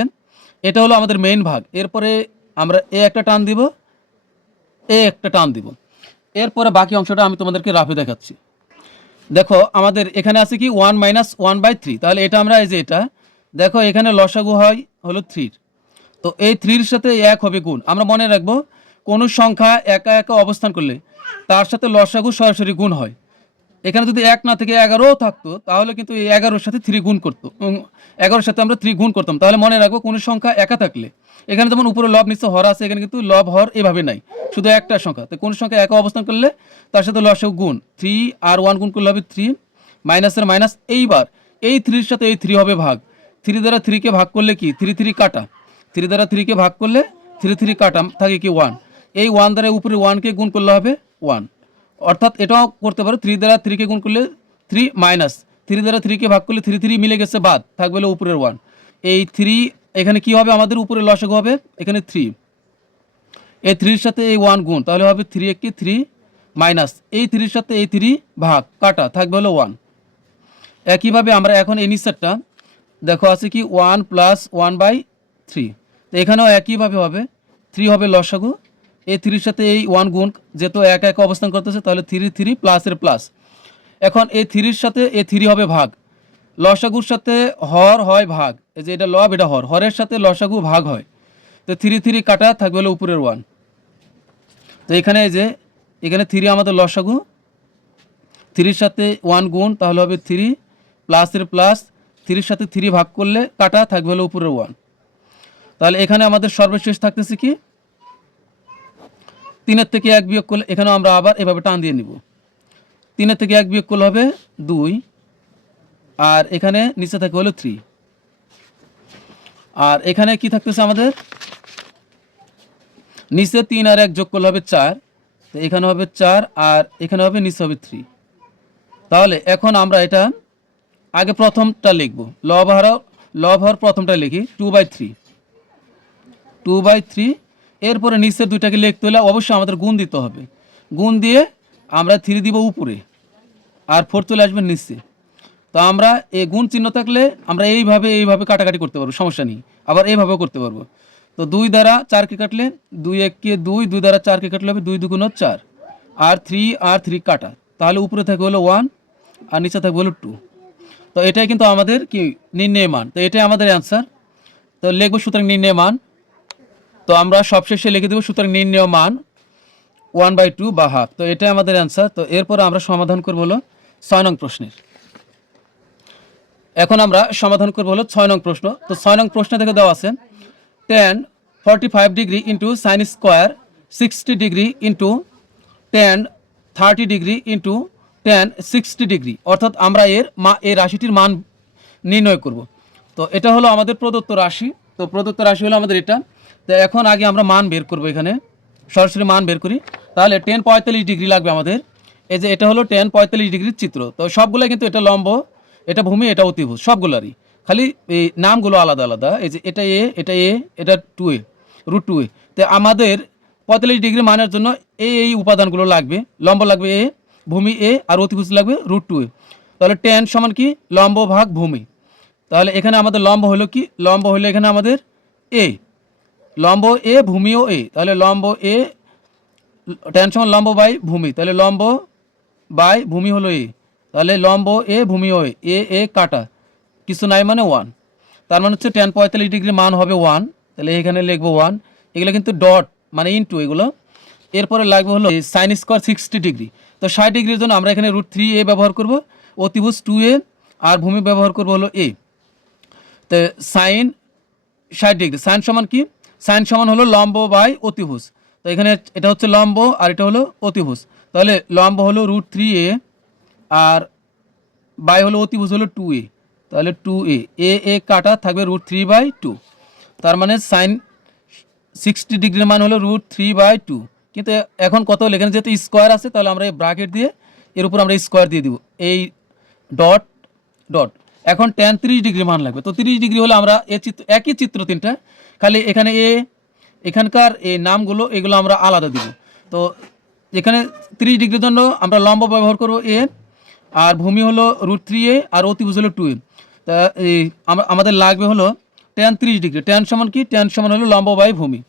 এটা হলো আমাদের মেইন ভাগ। এরপরে আমরা এ একটা টান দিব, এ একটা টান দিব। এরপরে বাকি অংশটা আমি তোমাদেরকে রাফে দেখাচ্ছি। দেখো আমাদের এখানে আছে কি 1 মাইনাস 1/3, তাহলে এটা আমরা এই যে এটা দেখো এখানে লসাগু হয় হলো 3। তো এই 3-র সাথে 1 হবে গুণ। আমরা মনে রাখবো কোনো সংখ্যা একা একা অবস্থান করলে তার সাথে লসাগু সরাসরি গুণ হয়। এখানে যদি 1 না থেকে 11ও থাকতো তাহলে কিন্তু এই 11-র সাথে 3 গুণ করতো, 11-র সাথে আমরা 3 গুণ করতাম। তাহলে মনে রাখবো কোনো সংখ্যা একা থাকলে, এখানে যেমন উপরে লব নিচে হর আছে, এখানে কিন্তু লব হর এভাবে নাই, শুধু একটা সংখ্যা। তো কোন সংখ্যা একা অবস্থান করলে তার সাথে লসাগু গুণ 3 আর 1 গুণ করলে হবে 3, মাইনাসের মাইনাস। এইবার এই 3-র সাথে এই 3 হবে ভাগ। 3 দ্বারা 3-কে ভাগ করলে কি 3 3 কাটা, 3 দ্বারা 3-কে ভাগ করলে 3 3 কাটা থাকে কি 1। এই 1 দ্বারা উপরে 1-কে গুণ করলে হবে 1। অর্থাৎ এটাও করতে পারো 3 দ্বারা 3-কে গুণ করলে 3 মাইনাস 3 দ্বারা 3-কে ভাগ করলে 3 3 মিলে গেছে বাদ, থাকবে হলো উপরের 1। এই 3 এখানে কি হবে আমাদের উপরে লসাগু হবে এখানে 3, এই 3-র সাথে এই 1 গুণ, তাহলে হবে 3 1 3 মাইনাস এই 3-র সাথে এই 3 ভাগ কাটা থাকবে হলো 1। একইভাবে আমরা এখন এই নিচেরটা দেখো আছে কি 1 প্লাস 1/3, তো এখানেও একইভাবে হবে 3 হবে লসাগু, এই 3-র সাথে এই 1 গুণ, যেহেতু একা একা অবস্থান করতেছে তাহলে 3 3 প্লাসের প্লাস। এখন এই 3-র সাথে এই 3 হবে ভাগ, লসাগুর সাথে হর হয় ভাগ, এই যে এটা লব এটা হর, হরের সাথে লসাগু ভাগ হয়। তো 3 3 কাটা থাকবে হলো উপরের 1। তো এখানে এই যে এখানে 3 আমাদের লসাগু, 3-র সাথে 1 গুণ তাহলে হবে 3 প্লাসের প্লাস, 3-র সাথে 3 ভাগ করলে কাটা থাকবে হলো উপরের 1। তাহলে এখানে আমাদের সর্বশেষ থাকতেছে কি 3-এর থেকে 1 বিয়োগ করলে, এখানেও আমরা আবার এভাবে টান দিয়ে নিব, 3-এর থেকে 1 বিয়োগ করলে হবে 2, আর এখানে নিচে থাকে হলো 3, আর এখানে কি থাকতেছে আমাদের নিচে 3 আর 1 যোগ করলে হবে 4, তো এখানে হবে 4 আর এখানে হবে নিচে হবে 3। তাহলে এখন আমরা এটা আগে প্রথমটা লিখব, লব হর প্রথমটা লিখি 2/3, এরপরে নিচের দুইটাকে লিখতে হলে অবশ্যই আমাদের গুণ দিতে হবে, গুণ দিয়ে আমরা 3 দিব উপরে আর 4 চলে আসবে নিচে। তো আমরা এই গুণ চিহ্ন থাকলে আমরা এইভাবে কাটাকাটি করতে পারবো, সমস্যা নেই, আবার এইভাবেও করতে পারবো। তো 2 দ্বারা 4-কে কাটলে 2 1 কে 2, 2 দ্বারা 4-কে কাটলে হবে 2 2 4, আর 3 কাটা, তাহলে উপরে থাকবে হলো 1 আর নিচে থাকবে হলো 2। তো এটাই কিন্তু আমাদের কি নির্ণয় মান, তো এটাই আমাদের অ্যান্সার। তো লিখবো সুতরাং নির্ণয় মান, তো আমরা সবশেষে লিখে দেবো সুতরাং নির্ণয় মান 1/2 বা হাফ। তো এটাই আমাদের অ্যান্সার। তো এরপর আমরা সমাধান করবো হলো 6 নং প্রশ্নের। এখন আমরা সমাধান করবো হলো 6 নং প্রশ্ন। তো 6 নং প্রশ্ন থেকে দেওয়া আছে tan 45 degree into sine square 60 degree into tan 30 degree into tan 60 degree, অর্থাৎ আমরা এই রাশিটির মান নির্ণয় করব। তো এটা হলো আমাদের প্রদত্ত রাশি, তো প্রদত্ত রাশি হলো আমাদের এটা। তো এখন আগে আমরা মান বের করব, এখানে সরাসরি মান বের করি। তাহলে tan 45 ডিগ্রি লাগবে আমাদের, এই যে এটা হলো tan 45 ডিগ্রির চিত্র। তো সবগুলো কিন্তু এটা লম্ব, এটা ভূমি, এটা অতিভুজ, সবগুলারই, খালি এই নামগুলো আলাদা আলাদা। এই যে এটা এ, এটা 2a, √ 2a। তো আমাদের 45 ডিগ্রি মানের জন্য এই উপাদানগুলো লাগবে, লম্ব লাগবে এ, ভূমি এ, আর অতিভুজ লাগবে √ 2a। তাহলে tan সমান কি লম্ব ভাগ ভূমি, তাহলে এখানে আমাদের লম্ব হলো কি, লম্ব হলো এখানে আমাদের এ, লম্ব এ ভূমিও এ, তাহলে লম্ব এ tan সমান লম্ব বাই ভূমি, তাহলে লম্ব বাই ভূমি হলো এ, তাহলে লম্ব এ ভূমিও এ, এ কাটা কিছু নাই মানে 1, তার মানে হচ্ছে tan 45 ডিগ্রি মান হবে 1, তাহলে এখানে লিখবো 1, এগুলো কিন্তু ডট মানে ইনটু এগুলো। এরপরে লাগবে হলো সাইন স্কোয়ার 60 ডিগ্রি, তো 60 ডিগ্রির জন্য আমরা এখানে √ 3a ব্যবহার করব, অতিভুজ 2a, আর ভূমি ব্যবহার করব হলো a। তো সাইন 60 ডিগ্রি, সাইন সমান কি, সাইন সমান হলো লম্ব বাই অতিভুজ। তো এখানে এটা হচ্ছে লম্ব আর এটা হলো অতিভুজ, তাহলে লম্ব হলো √ 3a আর বাই হলো অতিভুজ হলো 2a, তাহলে 2a, এ কাটা থাকবে √ 3/2, তার মানে সাইন 60 ডিগ্রির মান হলো √ 3/2। কিন্তু এখন কত হলো, এখানে যেহেতু স্কোয়ার আছে তাহলে আমরা এই ব্র্যাকেট দিয়ে এর উপর আমরা স্কোয়ার দিয়ে দিব, এই ডট ডট। এখন tan 30 ডিগ্রি মান লাগবে, তো 30 ডিগ্রি হলে আমরা একই চিত্র তিনটা, খালি এখানে এখানকার এই নামগুলো এগুলো আমরা আলাদা দিব। তো এখানে 30 ডিগ্রির জন্য আমরা লম্ব ব্যবহার করব এ, আর ভূমি হলো √3a, আর অতিভুজ হলো 2a। তা এই আমাদের লাগবে হলো tan 30 ডিগ্রি। tan সমান কি? tan সমান হলো লম্ব বাই ভূমি।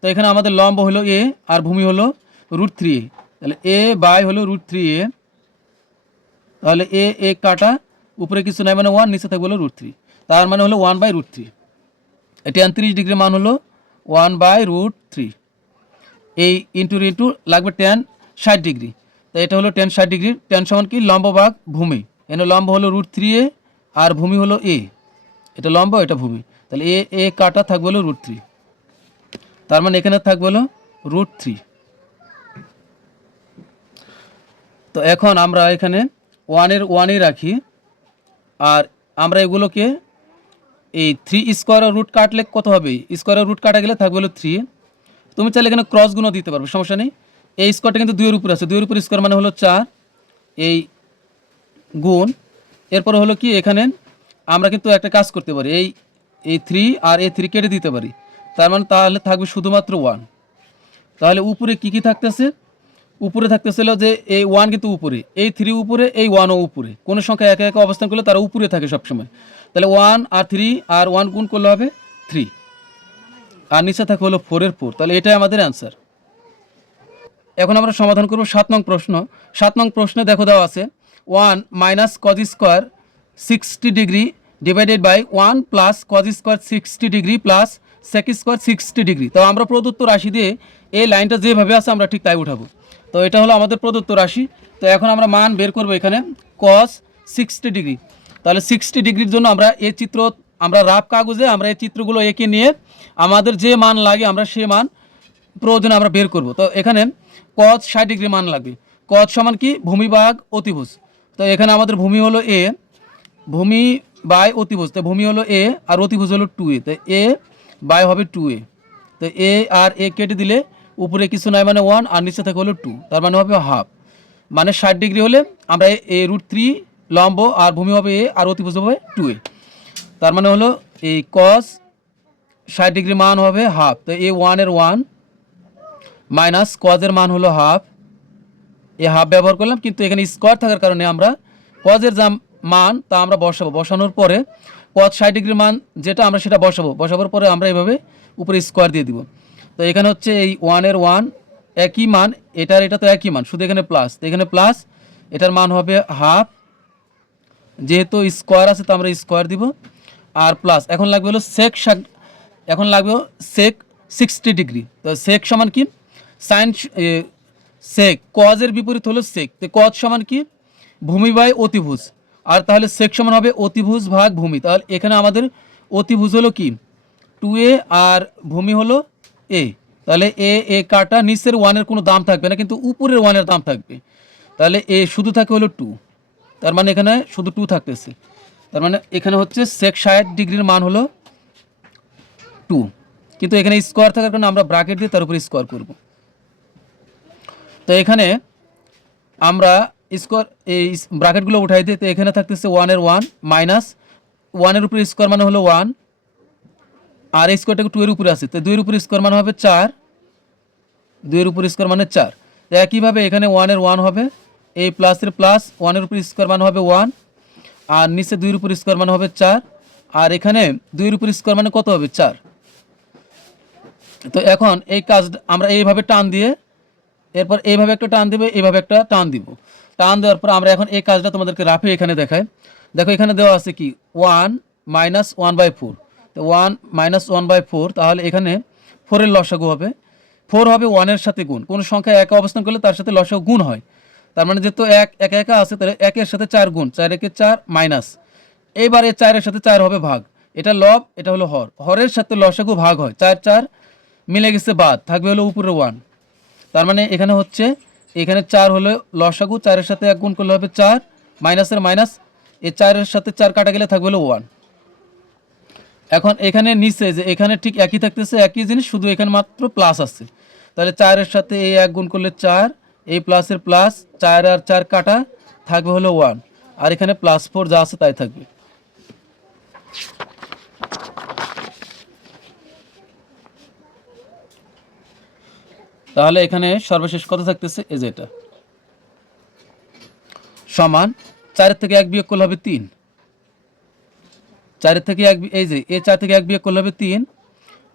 তো এখানে আমাদের লম্ব হলো এ আর ভূমি হলো √3a। তাহলে এ বাই হলো √3a, তাহলে এ কাটা, উপরে কিছু নাই মানে 1, নিচে থাকবে হলো √3, তার মানে হলো 1/√3। tan 30 ডিগ্রির মান হলো 1/√3। এই ইন্টু লাগবে tan 60 ডিগ্রি। তো এটা হলো tan 60 ডিগ্রি। tan সমান কি? লম্ব ভাগ ভূমি। এখানে লম্ব হলো √3a আর ভূমি হলো এ, এটা লম্ব এটা ভূমি। তাহলে এ কাটা থাকবে হলো √3, তার মানে এখানে থাকবে হলো √3। তো এখন আমরা এখানে 1 রাখি, আর আমরা এগুলোকে এই 3 স্কোয়ারের রুট কাটলে কত হবে? স্কোয়ারের রুট কাটা গেলে থাকবে হলো 3। তুমি চাইলে এখানে ক্রস গুণও দিতে পারবে, সমস্যা নেই। এই স্কোয়ারটা কিন্তু 2 এর উপরে আছে, 2 এর উপরে স্কোয়ার মানে হলো 4, এই গুণ। এরপরে হলো কি, এখানে আমরা কিন্তু একটা কাজ করতে পারি, এই 3 আর এই 3 কেটে দিতে পারি, তার মানে তাহলে থাকবে শুধুমাত্র 1। তাহলে উপরে কি কি থাকতেছে? উপরে থাকতেছিল যে এই 1 কিন্তু উপরে, এই 3 উপরে, এই 1ও উপরে। কোনো সংখ্যা একে একে অবস্থান করলে তারা উপরে থাকে সবসময়। তাহলে 1 আর 3 আর 1 গুণ করলে হবে 3, আর নিচে থাকে হলো 4 এর 4। তাহলে এটাই আমাদের অ্যান্সার। এখন আমরা সমাধান করব 7 নং প্রশ্ন। 7 নং প্রশ্নে দেখো দেওয়া আছে 1 minus cos square 60 degree divided by 1 plus cos square 60 degree plus sec square 60 degree. তো আমরা প্রদত্ত রাশি দিয়ে এই লাইনটা যেভাবে আছে আমরা ঠিক তাই উঠাবো। তো এটা হলো আমাদের প্রদত্ত রাশি। তো এখন আমরা মান বের করবো এখানে কস 60 ডিগ্রি। তাহলে 60 ডিগ্রির জন্য আমরা এই চিত্র, আমরা রাফ কাগজে আমরা এই চিত্রগুলো এঁকে নিয়ে আমাদের যে মান লাগে আমরা সে মান প্রয়োজনে আমরা বের করব। তো এখানে কজ 60 ডিগ্রি মান লাগবে। কজ সমান কি? ভূমি ভাগ অতিভুজ। তো এখানে আমাদের ভূমি হলো এ, ভূমি বাই অতিভুজ। তো ভূমি হলো এ আর অতিভুজ হলো 2a, তো এ বাই হবে 2a। তো এ আর এ কেটে দিলে উপরে কিছু নাই মানে 1, আর নিচে থাকে হলো 2, তার মানে হবে হাফ। মানে 60 ডিগ্রি হলে আমরা √3 লম্ব, আর ভূমি হবে এ আর অতিভুজ হবে 2a, তার মানে হলো এই কস 60 ডিগ্রি মান হবে হাফ। তো এ 1 এর 1 মাইনাস কজের মান হলো হাফ, এ হাফ ব্যবহার করলাম, কিন্তু এখানে স্কোয়ার থাকার কারণে আমরা কজের যা মান তা আমরা বসাবো। বসানোর পরে কজ 60 ডিগ্রির মান যেটা আমরা সেটা বসাবার পরে আমরা এভাবে উপরে স্কোয়ার দিয়ে দিব। তো এখানে হচ্ছে এই 1 এর 1 একই মান, এটা তো একই মান, শুধু এখানে প্লাস। তো এখানে প্লাস, এটার মান হবে হাফ, যেহেতু স্কোয়ার আছে তো আমরা স্কোয়ার দিব, আর প্লাস এখন লাগবে হলো এখন লাগবে সেক 60 ডিগ্রি। তো সেক সমান কি? সাইন সেক কজের বিপরীত হলো সেক। তো কজ সমান কি? ভূমি বাই অতিভুজ, আর তাহলে সেক সমান হবে অতিভুজ ভাগ ভূমি। তাহলে এখানে আমাদের অতিভুজ হলো কি 2a আর ভূমি হলো a। তাহলে এ কাটা, নিচের 1 এর কোনো দাম থাকবে না, কিন্তু উপরের 1 এর দাম থাকবে। তাহলে এ শুধু থাকে হলো 2, তার মানে এখানে শুধু 2 থাকতেছে। তার মানে এখানে হচ্ছে সেক 60 ডিগ্রির মান হলো 2, কিন্তু এখানে স্কোয়ার থাকার কারণে আমরা ব্র্যাকেট দিয়ে তার উপরে স্কোয়ার করব। তো এখানে আমরা স্কোয়ার এই ব্র্যাকেটগুলো উঠাই দিই। তো এখানে থাকতেছে 1 এর 1 মাইনাস 1 এর উপরে স্কোয়ার মানে হলো 1, আর এই স্কোয়ারটাকে 2 এর উপরে আছে, তো 2 এর উপরে স্কোয়ার মানে হবে 4, 2 এর উপরে স্কোয়ার মানে 4। তো একইভাবে এখানে 1 এর 1 হবে, এই প্লাসের প্লাস 1 এর উপরে স্কোয়ার মানে হবে 1, আর নিচে 2 এর উপরে স্কোয়ার মানে হবে 4, আর এখানে 2 এর উপরে স্কোয়ার মানে কত হবে? 4। তো এখন এই কাজ আমরা এইভাবে টান দিয়ে, এরপর এইভাবে একটা টান দিব, এইভাবে একটা টান দিব। টান দেওয়ার পর আমরা এখন এই কাজটা তোমাদেরকে রাফে এখানে দেখাই। দেখো এখানে দেওয়া আছে কি 1 মাইনাস 1/4। তো 1 মাইনাস 1/4, তাহলে এখানে 4 এর লসাগু হবে। 4 হবে 1 এর সাথে গুণ, কোনো সংখ্যা একা অবস্থান করলে তার সাথে লসাগু গুণ হয়। তার মানে যেহেতু একা একা আছে, তাহলে 1 এর সাথে 4 গুণ, 4 একে 4 মাইনাস, এইবার এই 4 এর সাথে 4 হবে ভাগ, এটা লব এটা হলো হর, হরের সাথে লসাগু ভাগ হয়, 4 4 মিলে গেছে বাদ, থাকবে হলো উপরে 1। তার মানে এখানে হচ্ছে এখানে 4 হলো লসাগু, 4 এর সাথে 1 গুণ করলে হবে 4, মাইনাসের মাইনাস, এই 4 এর সাথে 4 কাটা গেলে থাকবে হলো 1। এখন এখানে নিচে যে এখানে ঠিক একই থাকতেছে, একই জিনিস, শুধু এখানে মাত্র প্লাস আছে। তাহলে 4 এর সাথে এই 1 গুণ করলে 4, এই প্লাসের প্লাস, 4 আর 4 কাটা থাকবে হলো 1, আর এখানে +4 যা আছে তাই থাকবে। তাহলে এখানে সর্বশেষ কত থাকতেছে, এই যে এটা সমান 4 থেকে 1 বিয়োগ করলে হবে 3, 4 থেকে 1, এই যে এই 4 থেকে 1 বিয়োগ করলে হবে 3,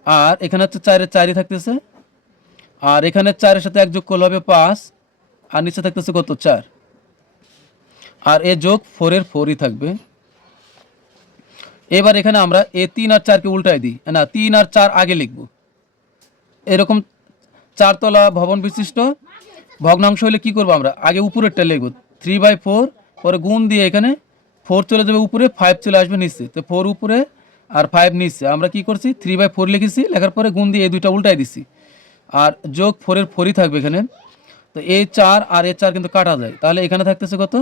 আর এখানে হচ্ছে 4 4ই থাকতেছে, আর এখানে 4 এর সাথে 1 যোগ করলে হবে 5, আর নিচে থাকতেছে কত 4, আর এ যোগ 4 এর 4ই থাকবে। এবার এখানে আমরা এ 3 আর 4 কে উল্টাই দিই, না 3 আর 4 আগে লিখব। এরকম 4 তলা ভবন বিশিষ্ট ভগ্নাংশ হলে কি করব, আমরা আগে উপরেরটা লিখব 3/4, পরে গুণ দিয়ে এখানে 4 চলে যাবে উপরে, 5 চলে আসবে নিচে, তো 4 উপরে আর 5 নিচে। আমরা কি করছি 3/4 লিখেছি, লেখার পরে গুণ দিয়ে এই দুইটা উল্টাই দিছি, আর যোগ 4 এর 4ই থাকবে এখানে। তো এই 4 আর এই 4 কিন্তু কাটা যায়, তাহলে এখানে থাকতেছে কত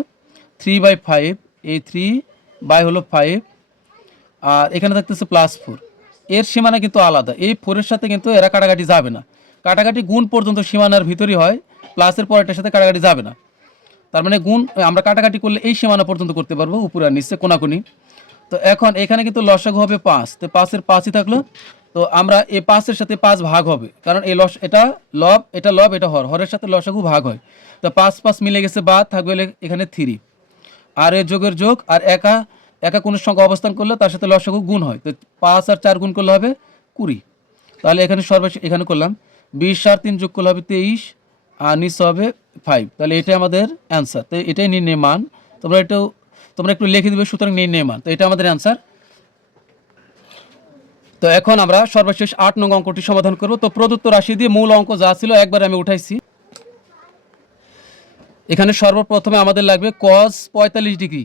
3/5, এই 3/5, আর এখানে থাকতেছে +4। এর সীমানা কিন্তু আলাদা, এই 4 এর সাথে কিন্তু এরা কাটাকাটি যাবে না, কাটাকাটি গুণ পর্যন্ত সীমানার ভিতরই হয়, প্লাসের পরেরটার সাথে কাটাকাটি যাবে না। তার মানে গুণ আমরা কাটাকাটি করলে এই সীমানা পর্যন্ত করতে পারবো, উপরে আর নিচে কোনাকুনি। তো এখন এখানে কিন্তু লসাগু হবে 5, তো 5 এর 5ই থাকলো। তো আমরা এই 5 এর সাথে 5 ভাগ হবে, কারণ এই এটা লব, এটা লব, এটা হর, হরের সাথে লসাগু ভাগ হয়। তো 5 5 মিলে গেছে, বাদ থাকবে এখানে 3, আর এর যোগের যোগ, আর একা একা কোন সংখ্যা অবস্থান করলে তার সাথে লসাগু গুণ হয়, তো 5 আর 4 গুণ করলে হবে 20। তাহলে এখানে সর্বশেষ এখানে করলাম 20 আর 3 যোগ করলে হবে 23, আর নিচে হবে 5। তাহলে এটাই আমাদের অ্যান্সার, তো এটাই নির্ণয় মান। তোমরা একটু লিখে দিবে, সুতরাং নির্ণয় মান, তো এটা আমাদের অ্যান্সার। তো এখন আমরা সর্বশেষ 8 নং অঙ্কটি সমাধান করব। তো প্রদত্ত রাশি দিয়ে মূল অঙ্ক যা ছিল একবার আমি উঠাইছি। এখানে সর্বপ্রথমে আমাদের লাগবে cos 45 ডিগ্রি,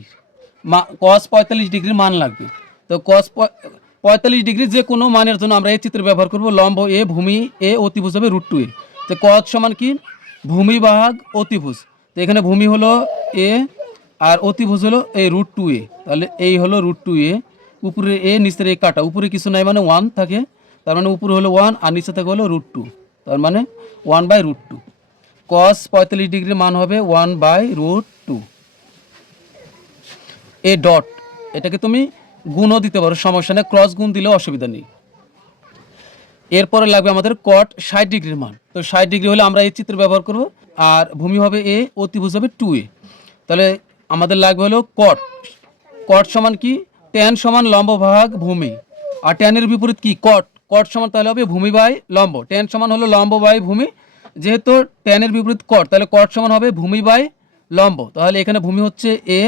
cos 45 ডিগ্রির মান লাগবে। তো cos 45 ডিগ্রি যে কোনো মানের জন্য আমরা এই চিত্র ব্যবহার করব। লম্ব এ, ভূমি এ, অতিভুজ হবে √2a। তো cos সমান কি, ভূমি ভাগ অতিভুজ। তো এখানে ভূমি হলো এ আর অতিভুজ হলো এই √2a, তাহলে এই হলো √2a, উপরে এ নিচের এ কাটা, উপরে কিছু নাই মানে 1 থাকে, তার মানে উপরে হলো 1 আর নিচে থাকে হলো √2, তার মানে 1/√2। cos 45 ডিগ্রির মান হবে 1/√2। এ ডট, এটাকে তুমি গুণও দিতে পারো, সমস্যা নেই, ক্রস গুণ দিলেও অসুবিধা নেই। এরপরে লাগবে আমাদের cot 60 ডিগ্রির মান। তো 60 ডিগ্রি হলে আমরা এই চিত্র ব্যবহার করব, আর ভূমি হবে এ, অতিভুজ হবে 2a। তাহলে আমাদের লাগবে হলো cot, cot সমান কি, tan সমান লম্ব ভাগ ভূমি, আর tan এর বিপরীত কি cot, cot সমান তাহলে হবে ভূমি বাই লম্ব, tan সমান হলো লম্ব বাই ভূমি, যেহেতু tan এর বিপরীত cot, তাহলে cot সমান হবে ভূমি বাই লম্ব। তাহলে এখানে ভূমি হচ্ছে a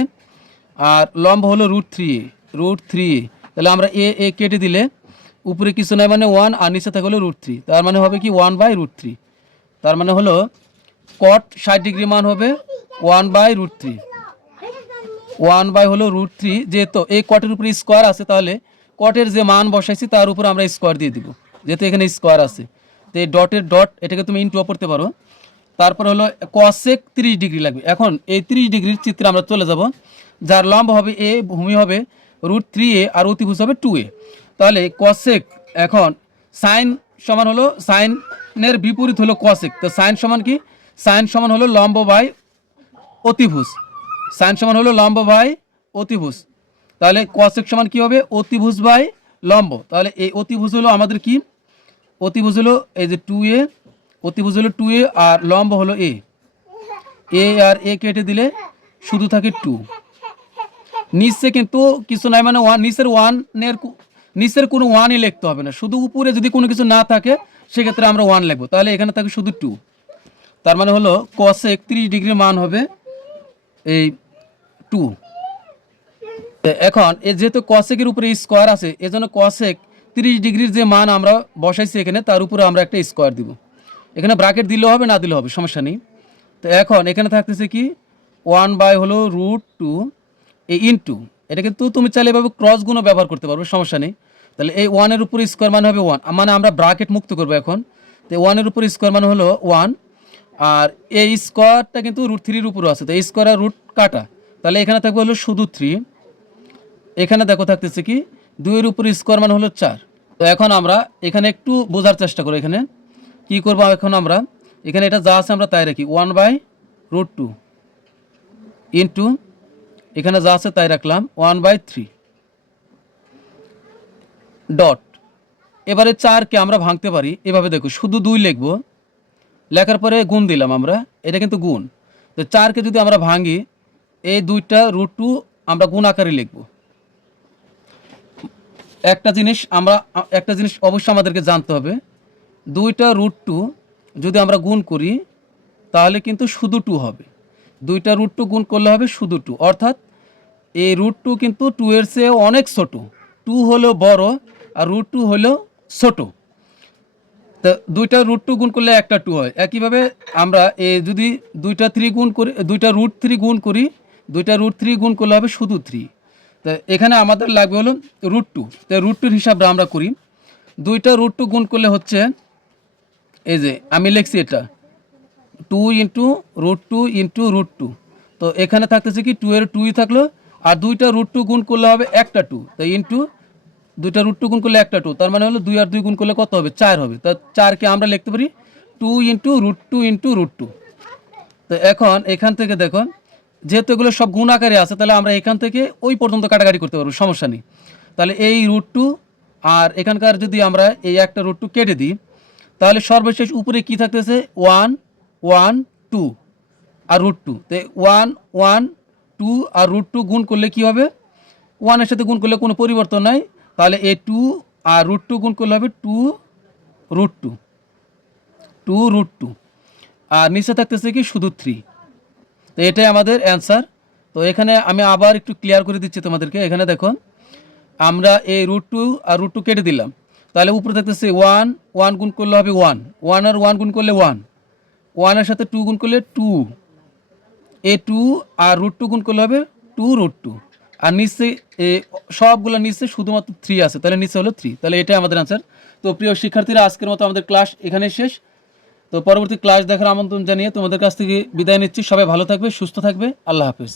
আর লম্ব হলো √3a, তাহলে আমরা এ কেটে দিলে উপরে কিছু নয় মানে 1 আর নিচে থাকে হলো √3, তার মানে হবে কি 1/√3। তার মানে হলো cot 60 ডিগ্রি মান হবে 1/√3, 1 হলো √3, যেহেতু এই কটের উপরে স্কোয়ার আছে, তাহলে কটের যে মান বসাইছি তার উপর আমরা স্কোয়ার দিয়ে দিব, যেহেতু এখানে স্কোয়ার আছে। তো এই ডটের ডট, এটাকে তুমি ইনটু পড়তে পারো। তারপর হলো cosec 30 ডিগ্রি লাগবে। এখন এই 30 ডিগ্রির চিত্রে আমরা চলে যাব, যার লম্ব হবে এ, ভূমি হবে √3a আর অতিভুজ হবে 2a। তাহলে cosec, এখন সাইন সমান হলো, সাইনের বিপরীত হলো cosec, তো সাইন সমান কি, সাইন সমান হলো লম্ব বাই অতিভুজ, সাইন সমান হলো লম্ব বাই অতিভুজ। তাহলে cosec সমান কি হবে, অতিভুজ বাই লম্ব। তাহলে এই অতিভুজ হলো আমাদের কি, অতিভুজ হলো এই যে 2a, অতিভুজ হলো 2a আর লম্ব হলো এ আর এ কেটে দিলে শুধু থাকে 2, নিচে কিন্তু কিছু নাই মানে 1, নিচের কোনো 1ই লিখতে হবে না, শুধু উপরে যদি কোনো কিছু না থাকে সেক্ষেত্রে আমরা 1 লিখবো, তাহলে এখানে থাকে শুধু 2। তার মানে হলো cosec 30 ডিগ্রির মান হবে এই 2। এখন যেহেতু cosec-এর উপরে স্কোয়ার আছে, এজন্য cosec 30 ডিগ্রির যে মান আমরা বসাইছি এখানে, তার উপরে আমরা একটা স্কোয়ার দিব। এখানে ব্র্যাকেট দিলেও হবে, না দিলেও হবে, সমস্যা নেই। তো এখন এখানে থাকতেছে কি 1 হলো √2 এই ইনটু, এটা কিন্তু তুমি চাইলে এভাবে ক্রস গুণও ব্যবহার করতে পারবে, সমস্যা নেই। তাহলে এই 1 এর উপর স্কোয়ার মানে হবে 1, মানে আমরা ব্র্যাকেট মুক্ত করবো এখন। তো 1 এর উপর স্কোয়ার মানে হলো 1, আর এই স্কোয়ারটা কিন্তু √3-এর উপরও আছে, তো এই স্কোয়ার আর রুট কাটা, তাহলে এখানে থাকবে হলো শুধু 3। এখানে দেখো থাকতেছে কি 2 এর উপর স্কোয়ার মানে হলো 4। তো এখন আমরা এখানে একটু বোঝার চেষ্টা করি, এখানে কি করব, এখন আমরা এখানে এটা যা আছে আমরা তাই রাখি, 1/√2 ইন্টু এখানে যা আছে তাই রাখলাম 1/3 ডট। এবারে 4কে আমরা ভাঙতে পারি এভাবে, দেখো শুধু 2 লিখবো, লেখার পরে গুণ দিলাম আমরা, এটা কিন্তু গুণ। তো 4কে যদি আমরা ভাঙি, এই দুইটা √2 আমরা গুণ আকারে লিখব। একটা জিনিস অবশ্যই আমাদেরকে জানতে হবে, দুইটা √2 যদি আমরা গুণ করি তাহলে কিন্তু শুধু 2 হবে। দুইটা √2 গুণ করলে হবে শুধু 2, অর্থাৎ এই √2 কিন্তু 2 এর চেয়ে অনেক ছোট। 2 হলো বড় আর √2 হলো ছোট। তো দুইটা √2 গুণ করলে একটা 2 হয়। একইভাবে আমরা যদি দুইটা √3 গুণ করি, দুইটা √3 গুণ করলে হবে শুধু 3। তো এখানে আমাদের লাগবে হলো √2। তো √2 হিসাবটা আমরা করি। দুইটা √2 গুণ করলে হচ্ছে, এই যে আমি লিখছি এটা 2 ইন্টু √2 ইন্টু √2। তো এখানে থাকতেছে কি 2 এর 2ই থাকলো, আর দুইটা √2 গুণ করলে হবে একটা 2। তো ইন্টু দুইটা √2 গুণ করলে একটা 2, তার মানে হলো 2 আর 2 গুণ করলে কত হবে? 4 হবে। তা 4কে আমরা লিখতে পারি 2 ইন্টু √2 ইন্টু √2। তো এখন এখান থেকে দেখো, যেহেতু এগুলো সব গুণ আকারে আছে, তাহলে আমরা এখান থেকে ওই পর্যন্ত কাটাকাটি করতে পারবো, সমস্যা নেই। তাহলে এই √2 আর এখানকার যদি আমরা এই একটা √2 কেটে দিই, তাহলে সর্বশেষ উপরে কি থাকতেছে? 1 1 2 আর √2। তো 1 1 2 আর √2 গুণ করলে কি হবে? 1 এর সাথে গুণ করলে কোনো পরিবর্তন নাই, তাহলে এই 2 আর √2 গুণ করলে হবে 2 √2 আর নিচে থাকতেছে কি শুধু 3। তো এটাই আমাদের অ্যান্সার। তো এখানে আমি আবার একটু ক্লিয়ার করে দিচ্ছি তোমাদেরকে। এখানে দেখো, আমরা এই √2 আর √2 কেটে দিলাম, তাহলে উপরে থাকতেছে 1 1 গুণ করলে হবে 1 1 আর 1 গুণ করলে 1 1 এর সাথে 2 গুণ করলে 2, এই 2 আর √2 গুণ করলে হবে 2 √2, আর নিচে সবগুলো নিচে শুধুমাত্র 3 আছে, তাহলে নিচে হলো 3। তাহলে এটাই আমাদের অ্যান্সার। তো প্রিয় শিক্ষার্থীরা, আজকের মতো আমাদের ক্লাস এখানে শেষ। তো পরবর্তী ক্লাস দেখার আমন্ত্রণ জানিয়ে তোমাদের কাছ থেকে বিদায় নিচ্ছি। সবাই ভালো থাকবে, সুস্থ থাকবে। আল্লাহ হাফেজ।